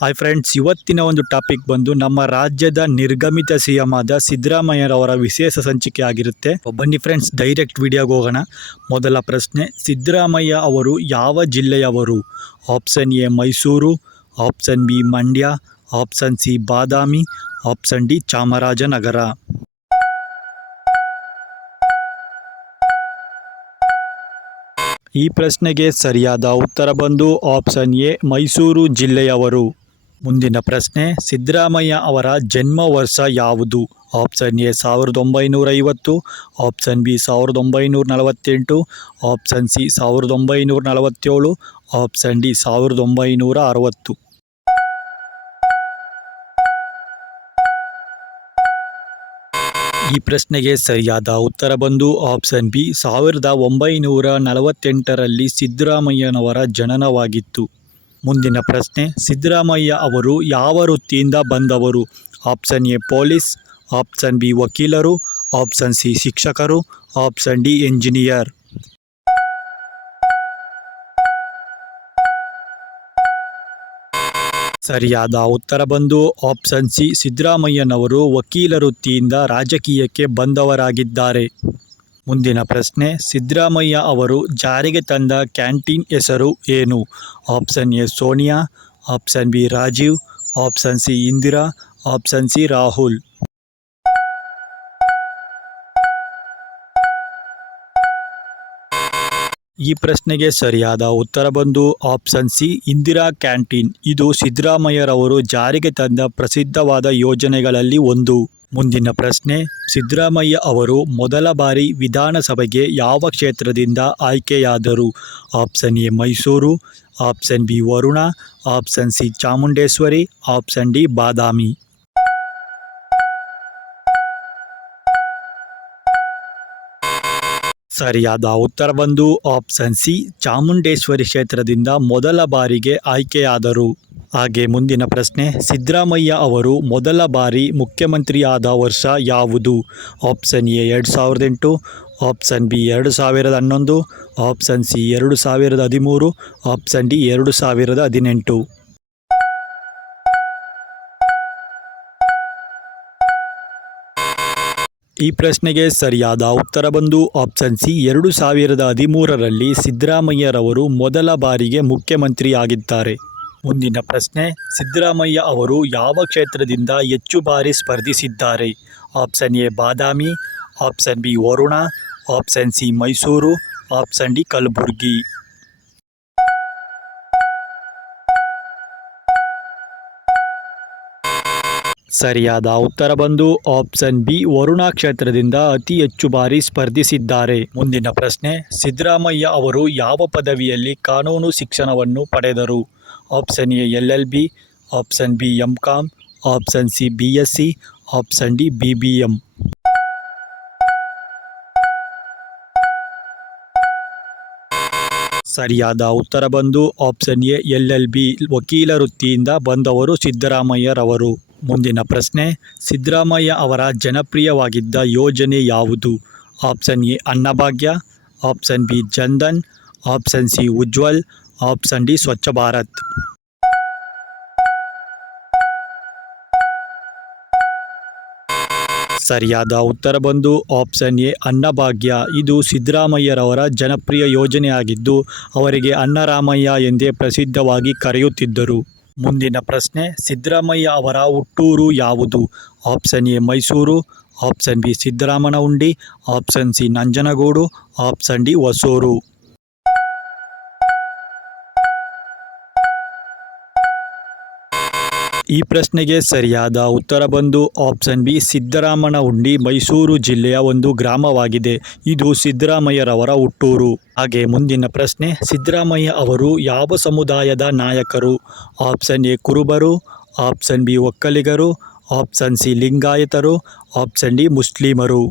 Hi friends, ಇವತ್ತಿನ ಒಂದು topic ಬಂದು ನಮ್ಮ ರಾಜ್ಯದ ನಿರ್ಗಮಿತ ಸಿಎಂ ಆದ ಸಿದ್ದರಾಮಯ್ಯರವರ ವಿಶೇಷ ಸಂಚಿಕೆ ಆಗಿರುತ್ತೆ. ಬನ್ನಿ ಫ್ರೆಂಡ್ಸ್, ಡೈರೆಕ್ಟ್ ವಿಡಿಯೋಗೆ ಹೋಗೋಣ. ಮೊದಲ ಪ್ರಶ್ನೆ, ಸಿದ್ದರಾಮಯ್ಯ ಅವರು ಯಾವ ಜಿಲ್ಲೆಯವರು? Option A Mysuru, option B Mandya, option C Badami, option D Chamarajanagar. ಈ ಪ್ರಶ್ನೆಗೆ ಸರಿಯಾದ ಉತ್ತರ ಬಂದು ಆಪ್ಷನ್ ಎ ಮೈಸೂರು ಜಿಲ್ಲೆಯವರು. ಮುಂದಿನ ಪ್ರಶ್ನೆ, ಸಿದ್ದರಾಮಯ್ಯ ಅವರ ಜನ್ಮ ವರ್ಷ ಯಾವುದು? Option A 1950, option B 1948, option C 1947, option D 1960. ಈ ಪ್ರಶ್ನೆಗೆ ಸರಿಯಾದ ಉತ್ತರ ಬಂದು ಆಪ್ಷನ್ ಬಿ 1948ರಲ್ಲಿ ಸಿದ್ದರಾಮಯ್ಯನವರ ಜನನವಾಗಿತ್ತು. ಮುಂದಿನ ಪ್ರಶ್ನೆ, ಸಿದ್ದರಾಮಯ್ಯ ಅವರು ಯಾವ ವೃತ್ತಿಯಿಂದ ಬಂದವರು? Option A police, option B ವಕೀಲರು, ಆಪ್ಷನ್ ಸಿ ಶಿಕ್ಷಕರು, ಆಪ್ಷನ್ ಡಿ ಎಂಜಿನಿಯರ್. ಸರಿಯಾದ ಉತ್ತರ ಬಂದು ಆಪ್ಷನ್ ಸಿ, ಸಿದ್ದರಾಮಯ್ಯನವರು ವಕೀಲ ವೃತ್ತಿಯಿಂದ ರಾಜಕೀಯಕ್ಕೆ ಬಂದವರಾಗಿದ್ದಾರೆ. ಮುಂದಿನ ಪ್ರಶ್ನೆ, ಸಿದ್ದರಾಮಯ್ಯ ಅವರು ಜಾರಿಗೆ ತಂದ ಕ್ಯಾಂಟೀನ್ ಹೆಸರು ಏನು? Option A Sonia, option B Rajiv, option C Indira, option C Rahul. ಈ ಪ್ರಶ್ನೆಗೆ ಸರಿಯಾದ ಉತ್ತರ ಬಂದು ಆಪ್ಷನ್ ಸಿ ಇಂದಿರಾ ಕ್ಯಾಂಟೀನ್. ಇದು ಸಿದ್ದರಾಮಯ್ಯರವರು ಜಾರಿಗೆ ತಂದ ಪ್ರಸಿದ್ಧವಾದ ಯೋಜನೆಗಳಲ್ಲಿ ಒಂದು. ಮುಂದಿನ ಪ್ರಶ್ನೆ, ಸಿದ್ದರಾಮಯ್ಯ ಅವರು ಮೊದಲ ಬಾರಿ ವಿಧಾನಸಭೆಗೆ ಯಾವ ಕ್ಷೇತ್ರದಿಂದ ಆಯ್ಕೆಯಾದರು? Option A Mysuru, option B Varuna, option C Chamundeshwari, option D Badami. ಸರಿಯಾದ ಉತ್ತರ ಬಂದು ಆಪ್ಷನ್ ಸಿ ಚಾಮುಂಡೇಶ್ವರಿ ಕ್ಷೇತ್ರದಿಂದ ಮೊದಲ ಬಾರಿಗೆ ಆಯ್ಕೆಯಾದರು. ಹಾಗೆ ಮುಂದಿನ ಪ್ರಶ್ನೆ, ಸಿದ್ದರಾಮಯ್ಯ ಅವರು ಮೊದಲ ಬಾರಿ ಮುಖ್ಯಮಂತ್ರಿ ಆದ ವರ್ಷ ಯಾವುದು? Option A 2008, option B 2011, option C 2013, option D 2018. ಈ ಪ್ರಶ್ನೆಗೆ ಸರಿಯಾದ ಉತ್ತರ ಬಂದು ಆಪ್ಷನ್ ಸಿ 2013ರಲ್ಲಿ ಸಿದ್ದರಾಮಯ್ಯರವರು ಮೊದಲ ಬಾರಿಗೆ ಮುಖ್ಯಮಂತ್ರಿ ಆಗಿದ್ದಾರೆ. ಮುಂದಿನ ಪ್ರಶ್ನೆ, ಸಿದ್ದರಾಮಯ್ಯ ಅವರು ಯಾವ ಕ್ಷೇತ್ರದಿಂದ ಹೆಚ್ಚು ಬಾರಿ ಸ್ಪರ್ಧಿಸಿದ್ದಾರೆ? Option A Badami, option B Varuna, option C Mysuru, option D Kalaburagi. ಸರಿಯಾದ ಉತ್ತರ ಬಂದು ಆಪ್ಷನ್ ಬಿ ವರುಣಾ ಕ್ಷೇತ್ರದಿಂದ ಅತಿ ಹೆಚ್ಚು ಬಾರಿ ಸ್ಪರ್ಧಿಸಿದ್ದಾರೆ. ಮುಂದಿನ ಪ್ರಶ್ನೆ, ಸಿದ್ದರಾಮಯ್ಯ ಅವರು ಯಾವ ಪದವಿಯಲ್ಲಿ ಕಾನೂನು ಶಿಕ್ಷಣವನ್ನು ಪಡೆದರು? Option A LLB, option B MCom, option C BSc, option D BBM. ಸರಿಯಾದ ಉತ್ತರ ಬಂದು ಆಪ್ಷನ್ ಎ LLB, ವಕೀಲ ವೃತ್ತಿಯಿಂದ ಬಂದವರು ಸಿದ್ದರಾಮಯ್ಯರವರು. ಮುಂದಿನ ಪ್ರಶ್ನೆ, ಸಿದ್ದರಾಮಯ್ಯ ಅವರ ಜನಪ್ರಿಯವಾಗಿದ್ದ ಯೋಜನೆ ಯಾವುದು? Option A Annabhagya, option B Jandhan, option C Ujjwal, option D Swachh Bharat. ಸರಿಯಾದ ಉತ್ತರ ಬಂದು ಆಪ್ಷನ್ ಎ ಅನ್ನಭಾಗ್ಯ. ಇದು ಸಿದ್ದರಾಮಯ್ಯರವರ ಜನಪ್ರಿಯ ಯೋಜನೆಯಾಗಿದ್ದು ಅವರಿಗೆ ಅನ್ನರಾಮಯ್ಯ ಎಂದೇ ಪ್ರಸಿದ್ಧವಾಗಿ ಕರೆಯುತ್ತಿದ್ದರು. ಮುಂದಿನ ಪ್ರಶ್ನೆ, ಸಿದ್ದರಾಮಯ್ಯ ಅವರ ಹುಟ್ಟೂರು ಯಾವುದು? Option A Mysuru, option B Siddaramanahundi, option C Nanjangud, option D Hosur. ಈ ಪ್ರಶ್ನೆಗೆ ಸರಿಯಾದ ಉತ್ತರ ಬಂದು ಆಪ್ಷನ್ ಬಿ ಸಿದ್ದರಾಮನಹುಂಡಿ ಮೈಸೂರು ಜಿಲ್ಲೆಯ ಒಂದು ಗ್ರಾಮವಾಗಿದೆ. ಇದು ಸಿದ್ದರಾಮಯ್ಯರವರ ಹುಟ್ಟೂರು. ಹಾಗೆ ಮುಂದಿನ ಪ್ರಶ್ನೆ, ಸಿದ್ದರಾಮಯ್ಯ ಅವರು ಯಾವ ಸಮುದಾಯದ ನಾಯಕರು? ಆಪ್ಷನ್ ಎ ಕುರುಬರು, ಆಪ್ಷನ್ ಬಿ ಒಕ್ಕಲಿಗರು, ಆಪ್ಷನ್ ಸಿ ಲಿಂಗಾಯತರು, ಆಪ್ಷನ್ ಡಿ ಮುಸ್ಲಿಮರು.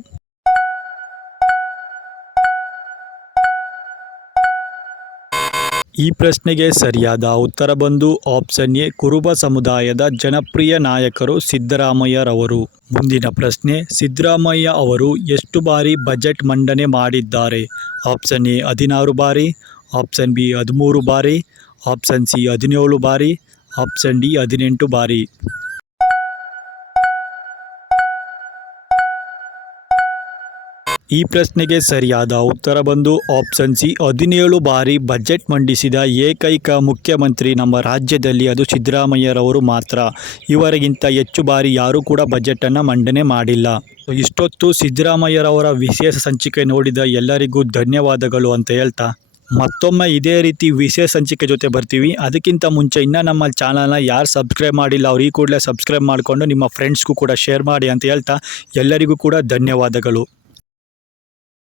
ಈ ಪ್ರಶ್ನೆಗೆ ಸರಿಯಾದ ಉತ್ತರ ಬಂದು ಆಪ್ಷನ್ ಎ ಕುರುಬ ಸಮುದಾಯದ ಜನಪ್ರಿಯ ನಾಯಕರು ಸಿದ್ದರಾಮಯ್ಯರವರು. ಮುಂದಿನ ಪ್ರಶ್ನೆ, ಸಿದ್ದರಾಮಯ್ಯ ಅವರು ಎಷ್ಟು ಬಾರಿ ಬಜೆಟ್ ಮಂಡನೆ ಮಾಡಿದ್ದಾರೆ? ಆಪ್ಷನ್ ಎ 16 ಬಾರಿ, ಆಪ್ಷನ್ ಬಿ 13 ಬಾರಿ, ಆಪ್ಷನ್ ಸಿ 17 ಬಾರಿ, ಆಪ್ಷನ್ ಡಿ 18 ಬಾರಿ. ಈ ಪ್ರಶ್ನೆಗೆ ಸರಿಯಾದ ಉತ್ತರ ಬಂದು ಆಪ್ಷನ್ ಸಿ 17 ಬಾರಿ ಬಜೆಟ್ ಮಂಡಿಸಿದ ಏಕೈಕ ಮುಖ್ಯಮಂತ್ರಿ ನಮ್ಮ ರಾಜ್ಯದಲ್ಲಿ ಅದು ಸಿದ್ದರಾಮಯ್ಯರವರು ಮಾತ್ರ. ಇವರಿಗಿಂತ ಹೆಚ್ಚು ಬಾರಿ ಯಾರೂ ಕೂಡ ಬಜೆಟನ್ನು ಮಂಡನೆ ಮಾಡಿಲ್ಲ. ಇಷ್ಟೊತ್ತು ಸಿದ್ದರಾಮಯ್ಯರವರ ವಿಶೇಷ ಸಂಚಿಕೆ ನೋಡಿದ ಎಲ್ಲರಿಗೂ ಧನ್ಯವಾದಗಳು ಅಂತ ಹೇಳ್ತಾ ಮತ್ತೊಮ್ಮೆ ಇದೇ ರೀತಿ ವಿಶೇಷ ಸಂಚಿಕೆ ಜೊತೆ ಬರ್ತೀವಿ. ಅದಕ್ಕಿಂತ ಮುಂಚೆ ಇನ್ನೂ ನಮ್ಮ ಚಾನಲ್ನ ಯಾರು ಸಬ್ಸ್ಕ್ರೈಬ್ ಮಾಡಿಲ್ಲ ಅವ್ರು ಈ ಕೂಡಲೇ ಸಬ್ಸ್ಕ್ರೈಬ್ ಮಾಡಿಕೊಂಡು ನಿಮ್ಮ ಫ್ರೆಂಡ್ಸ್ಗೂ ಕೂಡ ಶೇರ್ ಮಾಡಿ ಅಂತ ಹೇಳ್ತಾ ಎಲ್ಲರಿಗೂ ಕೂಡ ಧನ್ಯವಾದಗಳು.